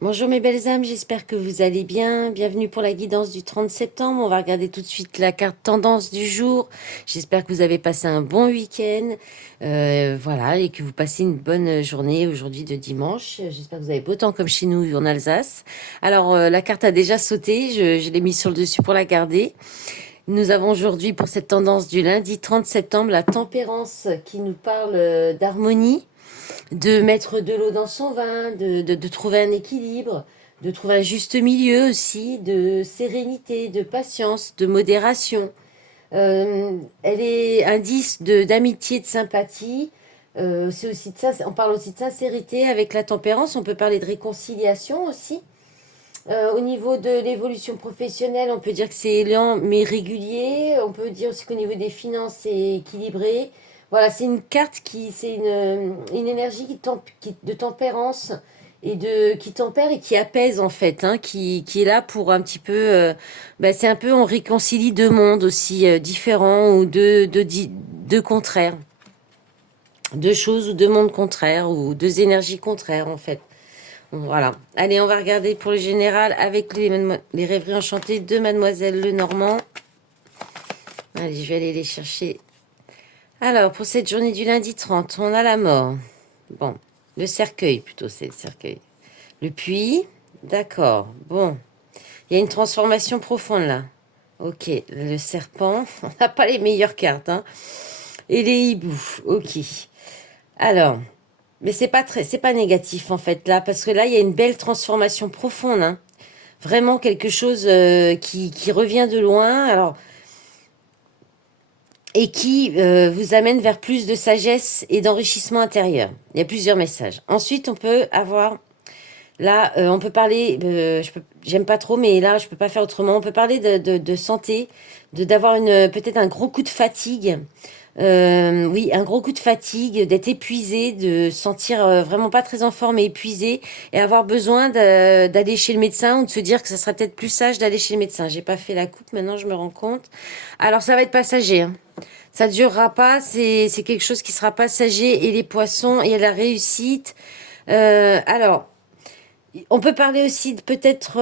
Bonjour mes belles âmes, j'espère que vous allez bien. Bienvenue pour la guidance du 30 septembre. On va regarder tout de suite la carte tendance du jour. J'espère que vous avez passé un bon week-end. Voilà, et que vous passez une bonne journée aujourd'hui de dimanche. J'espère que vous avez beau temps comme chez nous en Alsace. Alors, la carte a déjà sauté. Je l'ai mise sur le dessus pour la garder. Nous avons aujourd'hui pour cette tendance du lundi 30 septembre la tempérance qui nous parle d'harmonie, de mettre de l'eau dans son vin, de trouver un équilibre, de trouver un juste milieu aussi, de sérénité, de patience, de modération. Elle est indice d'amitié, de sympathie. C'est aussi de ça, on parle aussi de sincérité avec la tempérance. On peut parler de réconciliation aussi. Au niveau de l'évolution professionnelle, on peut dire que c'est lent mais régulier. On peut dire aussi qu'au niveau des finances, c'est équilibré. Voilà, c'est une carte c'est une énergie de tempérance et qui tempère et qui apaise en fait, hein, qui est là pour un petit peu, c'est un peu, on réconcilie deux mondes aussi différents ou deux contraires, deux choses ou deux mondes contraires ou deux énergies contraires en fait. Voilà. Allez, on va regarder pour le général avec les rêveries enchantées de Mademoiselle Lenormand. Allez, je vais aller les chercher. Alors, pour cette journée du lundi 30, on a la mort. Bon, le cercueil plutôt, c'est le cercueil. Le puits, d'accord. Bon, il y a une transformation profonde là. Ok, le serpent, on n'a pas les meilleures cartes, hein. Et les hiboux, ok. Alors, mais c'est pas négatif en fait là, parce que là, il y a une belle transformation profonde, hein. Vraiment quelque chose qui revient de loin, alors, et qui vous amène vers plus de sagesse et d'enrichissement intérieur. Il y a plusieurs messages. Ensuite, on peut avoir, là, on peut parler, j'aime pas trop, mais là, je peux pas faire autrement. On peut parler de santé, d'avoir peut-être un gros coup de fatigue. Oui, un gros coup de fatigue, d'être épuisé, de sentir vraiment pas très en forme et épuisé, et avoir besoin d'aller chez le médecin ou de se dire que ça serait peut-être plus sage d'aller chez le médecin. J'ai pas fait la coupe, maintenant je me rends compte. Alors ça va être passager, hein. Ça durera pas, c'est quelque chose qui sera passager, et les poissons et la réussite. Alors, on peut parler aussi peut-être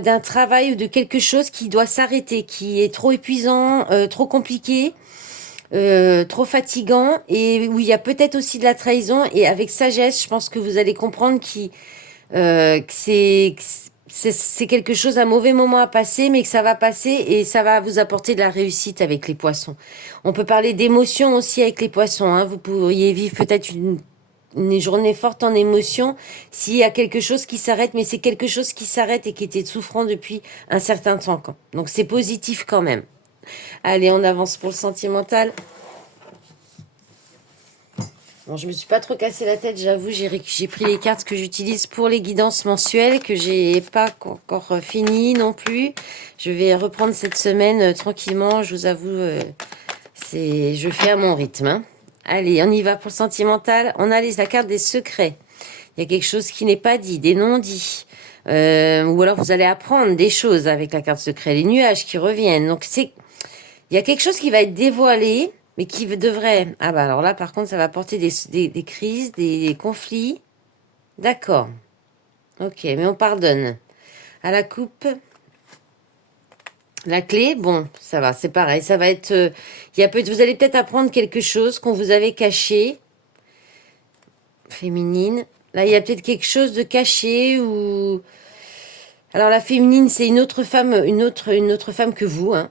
d'un travail ou de quelque chose qui doit s'arrêter, qui est trop épuisant, trop compliqué, trop fatigant, et où il y a peut-être aussi de la trahison. Et avec sagesse, je pense que vous allez comprendre que c'est quelque chose, un mauvais moment à passer, mais que ça va passer et ça va vous apporter de la réussite avec les poissons. On peut parler d'émotion aussi avec les poissons, hein. Vous pourriez vivre peut-être une journée forte en émotion s'il y a quelque chose qui s'arrête, mais c'est quelque chose qui s'arrête et qui était souffrant depuis un certain temps. Donc c'est positif quand même. Allez, on avance pour le sentimental. Bon, je me suis pas trop cassé la tête, j'avoue, j'ai pris les cartes que j'utilise pour les guidances mensuelles, que j'ai pas encore fini non plus. Je vais reprendre cette semaine tranquillement, je vous avoue, je fais à mon rythme, hein. Allez, on y va pour le sentimental. On a la carte des secrets. Il y a quelque chose qui n'est pas dit, des non-dits. Ou alors vous allez apprendre des choses avec la carte secret, les nuages qui reviennent. Donc il y a quelque chose qui va être dévoilé, mais qui devrait... Ah bah alors là, par contre, ça va apporter des crises, des conflits. D'accord. Ok, mais on pardonne. À la coupe, la clé, bon, ça va, c'est pareil. Ça va être... vous allez peut-être apprendre quelque chose qu'on vous avait caché. Féminine. Là, il y a peut-être quelque chose de caché ou... Alors la féminine, c'est une autre femme que vous, hein,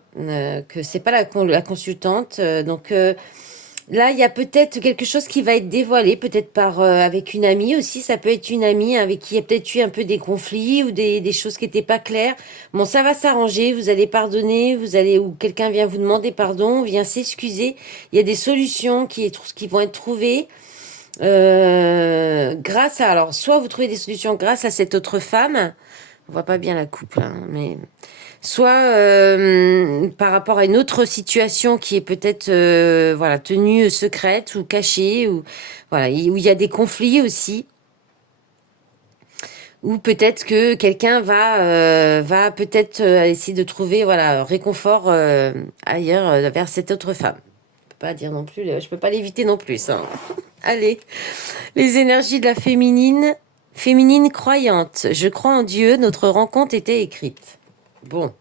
que c'est pas la consultante. Là, il y a peut-être quelque chose qui va être dévoilé, peut-être avec une amie aussi. Ça peut être une amie avec qui il y a peut-être eu un peu des conflits ou des choses qui n'étaient pas claires. Bon, ça va s'arranger. Vous allez pardonner, ou quelqu'un vient vous demander pardon, vient s'excuser. Il y a des solutions qui vont être trouvées. Alors, soit vous trouvez des solutions grâce à cette autre femme. On voit pas bien la coupe là, mais soit par rapport à une autre situation qui est peut-être voilà, tenue secrète ou cachée, ou voilà, où il y a des conflits aussi, ou peut-être que quelqu'un va peut-être essayer de trouver voilà réconfort ailleurs vers cette autre femme. Je peux pas dire non plus, je peux pas l'éviter non plus, hein. Allez, les énergies de la féminine. Féminine croyante. Je crois en Dieu, notre rencontre était écrite. Bon.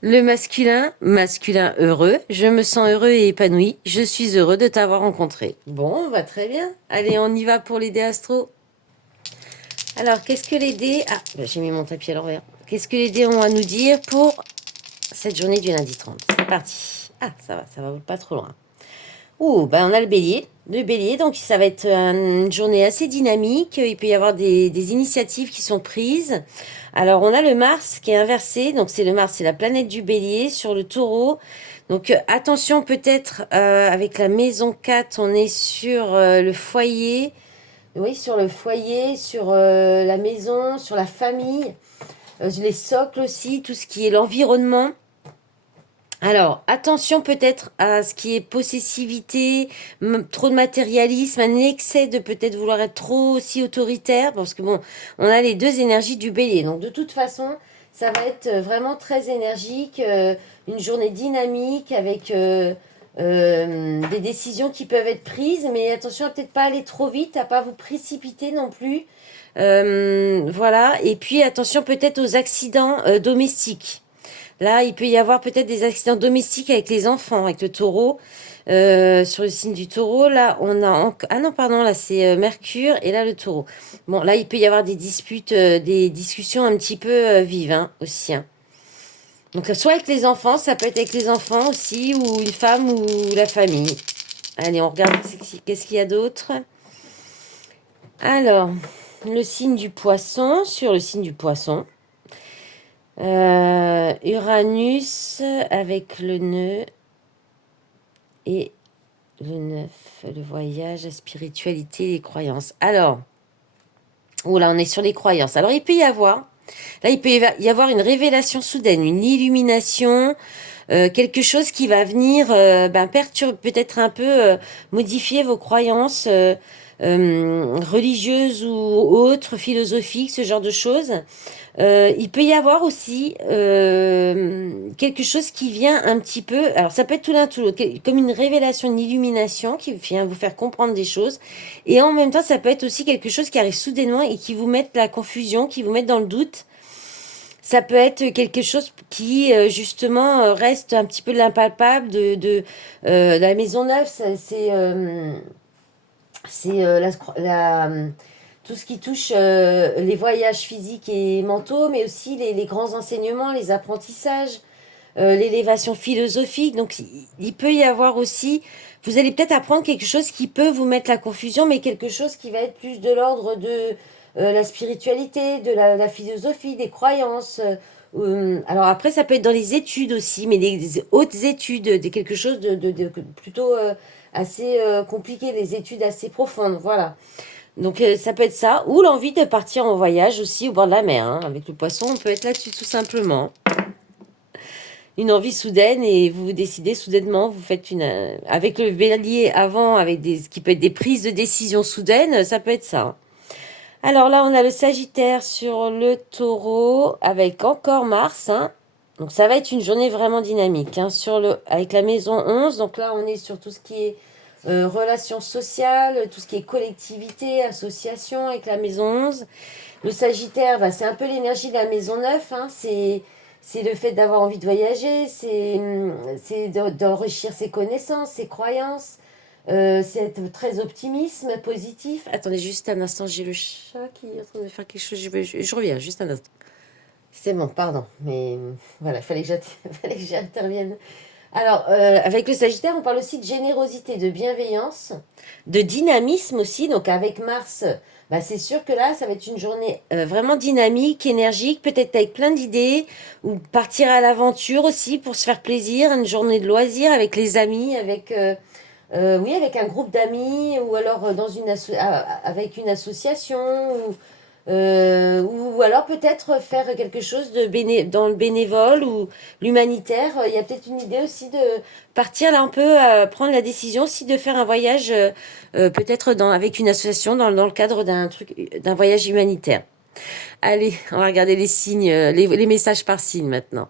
Le masculin, masculin heureux. Je me sens heureux et épanoui. Je suis heureux de t'avoir rencontré. Bon, va très bien. Allez, on y va pour les dés astro. Alors, qu'est-ce que les dés... Ah, j'ai mis mon tapis à l'envers. Qu'est-ce que les dés ont à nous dire pour cette journée du lundi 30? C'est parti. Ah, ça va pas trop loin. Ouh, ben on a le bélier. Le bélier, donc ça va être une journée assez dynamique. Il peut y avoir des initiatives qui sont prises. Alors, on a le Mars qui est inversé. Donc, c'est le Mars, c'est la planète du bélier sur le taureau. Donc, attention peut-être avec la maison 4, on est sur le foyer. Oui, sur le foyer, sur la maison, sur la famille, les socles aussi, tout ce qui est l'environnement. Alors, attention peut-être à ce qui est possessivité, trop de matérialisme, un excès de peut-être vouloir être trop aussi autoritaire, parce que bon, on a les deux énergies du bélier. Donc, de toute façon, ça va être vraiment très énergique, une journée dynamique avec des décisions qui peuvent être prises, mais attention à peut-être pas aller trop vite, à pas vous précipiter non plus. Voilà, et puis attention peut-être aux accidents domestiques. Là, il peut y avoir peut-être des accidents domestiques avec les enfants, avec le taureau. Sur le signe du taureau, là, on a... Ah non, pardon, là, c'est Mercure et là, le taureau. Bon, là, il peut y avoir des disputes, des discussions un petit peu vives hein, aussi. Hein. Donc, soit avec les enfants, ça peut être avec les enfants aussi, ou une femme, ou la famille. Allez, on regarde qu'est-ce qu'il y a d'autre. Alors, le signe du poisson, sur le signe du poisson. Uranus avec le nœud et le 9, le voyage, la spiritualité, les croyances. Alors, là on est sur les croyances. Alors il peut y avoir, là il peut y avoir une révélation soudaine, une illumination, quelque chose qui va venir perturber, peut-être un peu modifier vos croyances religieuses ou autres, philosophiques, ce genre de choses. Il peut y avoir aussi quelque chose qui vient un petit peu, alors ça peut être tout l'un tout l'autre, comme une révélation, une illumination qui vient vous faire comprendre des choses, et en même temps ça peut être aussi quelque chose qui arrive soudainement et qui vous met la confusion, qui vous met dans le doute. Ça peut être quelque chose qui justement reste un petit peu de l'impalpable de la maison neuve, c'est tout ce qui touche les voyages physiques et mentaux, mais aussi les grands enseignements, les apprentissages, l'élévation philosophique. Donc, il peut y avoir aussi, vous allez peut-être apprendre quelque chose qui peut vous mettre la confusion, mais quelque chose qui va être plus de l'ordre de la spiritualité, de la philosophie, des croyances. Alors après, ça peut être dans les études aussi, mais des hautes études, quelque chose de plutôt assez compliqué, des études assez profondes, voilà. Donc ça peut être ça, ou l'envie de partir en voyage aussi au bord de la mer. Hein. Avec le poisson, on peut être là-dessus tout simplement. Une envie soudaine et vous décidez soudainement, vous faites une... avec le bélier avant, avec des qui peut être des prises de décision soudaines, ça peut être ça. Alors là, on a le Sagittaire sur le Taureau avec encore Mars. Hein. Donc ça va être une journée vraiment dynamique. Hein, avec la maison 11, donc là on est sur tout ce qui est relations sociales, tout ce qui est collectivité, association avec la maison 11. Le Sagittaire, c'est un peu l'énergie de la maison 9. Hein, c'est le fait d'avoir envie de voyager, c'est d'enrichir ses connaissances, ses croyances. C'est être très optimisme, positif. Attendez juste un instant, j'ai le chat qui est en train de faire quelque chose. Je reviens, juste un instant. C'est bon, pardon. Mais voilà, il fallait que j'intervienne. Alors, avec le Sagittaire, on parle aussi de générosité, de bienveillance, de dynamisme aussi. Donc, avec Mars, c'est sûr que là, ça va être une journée vraiment dynamique, énergique, peut-être avec plein d'idées, ou partir à l'aventure aussi pour se faire plaisir, une journée de loisirs avec les amis, avec un groupe d'amis, ou alors avec une association, ou alors peut-être faire quelque chose dans le bénévole ou l'humanitaire. Il y a peut-être une idée aussi de partir là un peu, prendre la décision aussi de faire un voyage, peut-être avec une association dans le cadre d'un voyage humanitaire. Allez, on va regarder les signes, les messages par signe maintenant.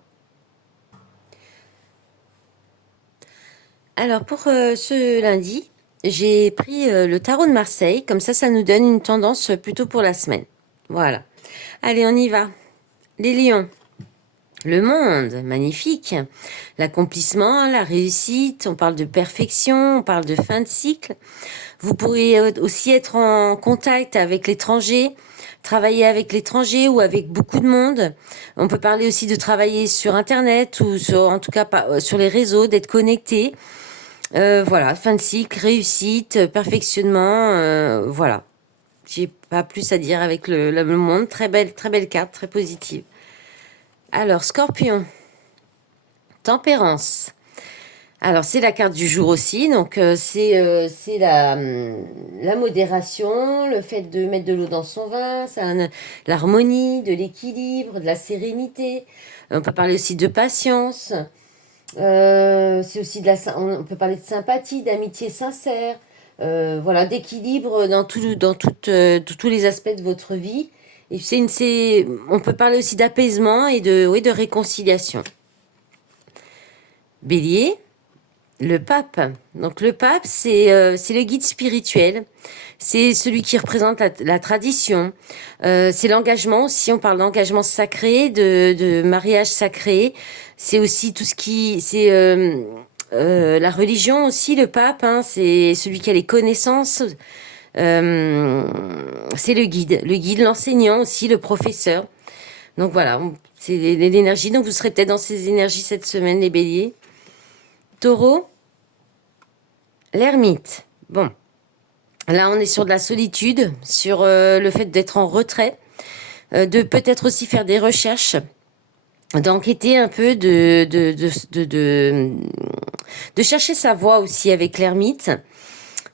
Alors pour ce lundi, j'ai pris le tarot de Marseille. Comme ça nous donne une tendance plutôt pour la semaine. Voilà. Allez, on y va. Les lions. Le monde, magnifique. L'accomplissement, la réussite, on parle de perfection, on parle de fin de cycle. Vous pourrez aussi être en contact avec l'étranger, travailler avec l'étranger ou avec beaucoup de monde. On peut parler aussi de travailler sur Internet ou en tout cas sur les réseaux, d'être connecté. Voilà, fin de cycle, réussite, perfectionnement, voilà. J'ai pas plus à dire avec le monde. Très belle carte, très positive. Alors, Scorpion, tempérance. Alors, c'est la carte du jour aussi. Donc, c'est la modération, le fait de mettre de l'eau dans son vin, l'harmonie, de l'équilibre, de la sérénité. On peut parler aussi de patience. C'est aussi on peut parler de sympathie, d'amitié sincère. Voilà, d'équilibre dans tous les aspects de votre vie. Et on peut parler aussi d'apaisement et de réconciliation. Bélier, le pape. Donc le pape, c'est le guide spirituel. C'est celui qui représente la tradition. C'est l'engagement aussi. On parle d'engagement sacré, de mariage sacré. C'est aussi tout ce qui... C'est la religion aussi, le pape. Hein, c'est celui qui a les connaissances. C'est le guide, l'enseignant aussi, le professeur. Donc voilà, c'est l'énergie. Donc vous serez peut-être dans ces énergies cette semaine, les béliers. Taureau, l'ermite. Bon, là on est sur de la solitude, sur le fait d'être en retrait, de peut-être aussi faire des recherches, d'enquêter un peu, de chercher sa voie aussi avec l'ermite.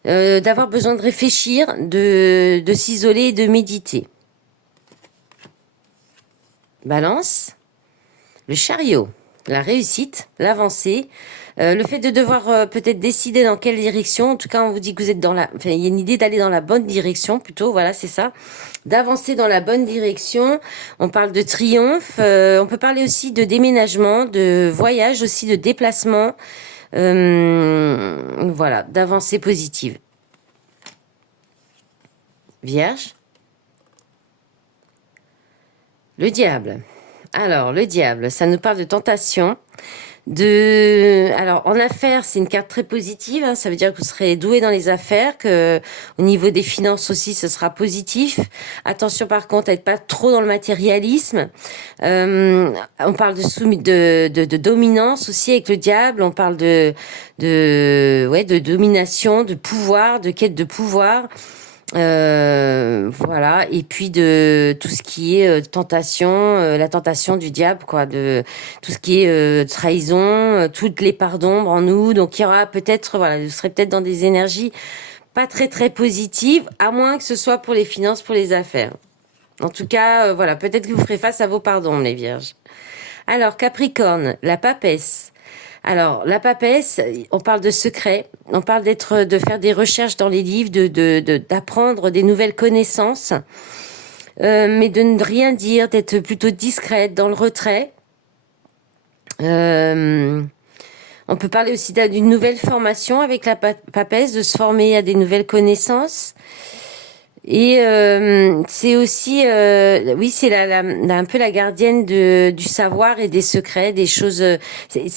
D'avoir besoin de réfléchir, de s'isoler et de méditer. Balance, le chariot, la réussite, l'avancée, le fait de devoir peut-être décider dans quelle direction. En tout cas, on vous dit que vous êtes il y a une idée d'aller dans la bonne direction plutôt. Voilà, c'est ça, d'avancer dans la bonne direction. On parle de triomphe. On peut parler aussi de déménagement, de voyage aussi, de déplacement. Voilà, d'avancée positive. Vierge. Le diable. Alors, le diable, ça nous parle de tentation. Alors, en affaires, c'est une carte très positive. Hein, ça veut dire que vous serez doué dans les affaires, que au niveau des finances aussi, ce sera positif. Attention, par contre, à être pas trop dans le matérialisme. On parle de dominance aussi avec le diable. On parle de domination, de pouvoir, de quête de pouvoir. Voilà, et puis de tout ce qui est tentation, la tentation du diable, quoi, de tout ce qui est trahison, toutes les parts d'ombre en nous. Donc il y aura peut-être, voilà, vous serez peut-être dans des énergies pas très positives, à moins que ce soit pour les finances, pour les affaires. En tout cas, voilà, peut-être que vous ferez face à vos parts d'ombre, les vierges. Alors Capricorne, la papesse. Alors, la papesse, on parle de secret, on parle de faire des recherches dans les livres, d'apprendre des nouvelles connaissances, mais de ne rien dire, d'être plutôt discrète, dans le retrait. On peut parler aussi d'une nouvelle formation avec la papesse, de se former à des nouvelles connaissances. Et c'est aussi, oui, c'est un peu la gardienne du savoir et des secrets, des choses.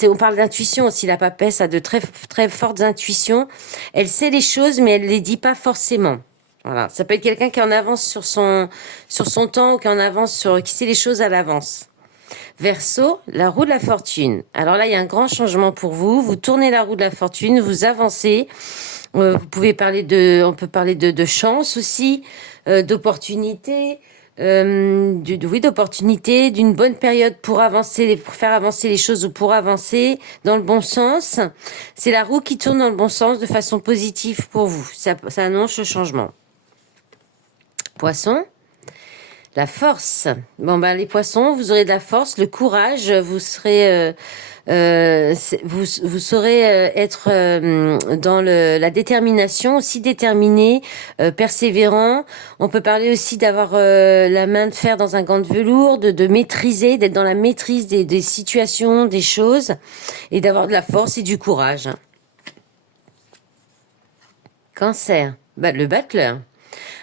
On parle d'intuition aussi. La papesse a de très fortes intuitions. Elle sait les choses, mais elle les dit pas forcément. Voilà, ça peut être quelqu'un qui est en avance sur son temps ou qui sait les choses à l'avance. Verseau, la roue de la fortune. Alors là, il y a un grand changement pour vous. Vous tournez la roue de la fortune, vous avancez. On peut parler de chance aussi, d'opportunité, d'opportunité, d'une bonne période pour faire avancer les choses ou pour avancer dans le bon sens. C'est la roue qui tourne dans le bon sens de façon positive pour vous. Ça annonce le changement. Poisson. La force. Bon, les poissons, vous aurez de la force, le courage, vous serez, vous saurez être dans la détermination, aussi déterminé, persévérant. On peut parler aussi d'avoir la main de fer dans un gant de velours, de maîtriser, d'être dans la maîtrise des situations, des choses, et d'avoir de la force et du courage. Cancer, le battleur.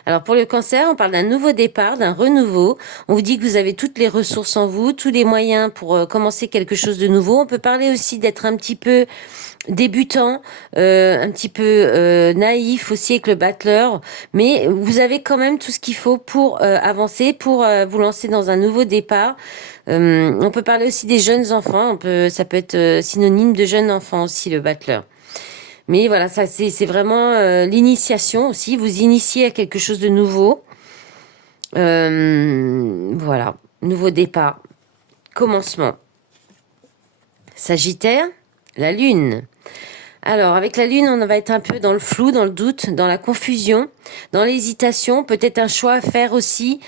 Alors pour le cancer, on parle d'un nouveau départ, d'un renouveau. On vous dit que vous avez toutes les ressources en vous, tous les moyens pour commencer quelque chose de nouveau. On peut parler aussi d'être un petit peu débutant, un petit peu naïf aussi avec le battleur, mais vous avez quand même tout ce qu'il faut pour avancer, pour vous lancer dans un nouveau départ. On peut parler aussi des jeunes enfants, ça peut être synonyme de jeunes enfants aussi, le battleur. Mais voilà, ça c'est vraiment l'initiation aussi, vous initiez à quelque chose de nouveau. Voilà, nouveau départ, commencement. Sagittaire, la lune. Alors, avec la lune, on va être un peu dans le flou, dans le doute, dans la confusion, dans l'hésitation, peut-être un choix à faire aussi.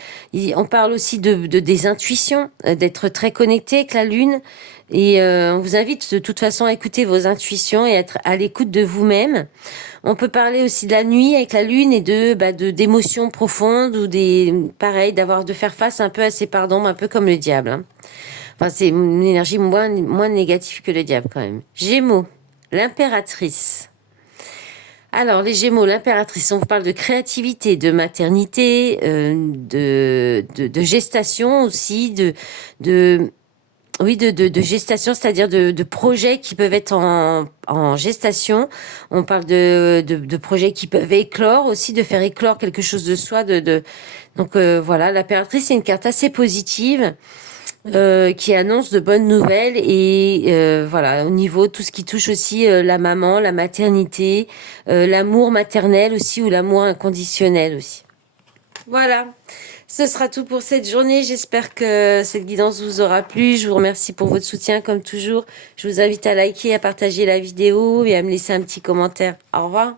On parle aussi de des intuitions, d'être très connecté avec la lune. Et on vous invite de toute façon à écouter vos intuitions et être à l'écoute de vous-même. On peut parler aussi de la nuit avec la lune et d'émotions profondes ou de faire face un peu à ses parts d'ombre, un peu comme le diable. Hein. Enfin, c'est une énergie moins négative que le diable quand même. Gémeaux. L'impératrice. Alors, les Gémeaux, l'impératrice, on vous parle de créativité, de maternité, de gestation aussi, de gestation, c'est-à-dire de projets qui peuvent être en gestation. On parle de projets qui peuvent éclore aussi, de faire éclore quelque chose de soi. Donc voilà, l'impératrice, c'est une carte assez positive. Qui annonce de bonnes nouvelles et voilà, au niveau tout ce qui touche aussi la maman, la maternité, l'amour maternel aussi ou l'amour inconditionnel aussi. Voilà, ce sera tout pour cette journée. J'espère que cette guidance vous aura plu. Je vous remercie pour votre soutien comme toujours. Je vous invite à liker, à partager la vidéo et à me laisser un petit commentaire. Au revoir.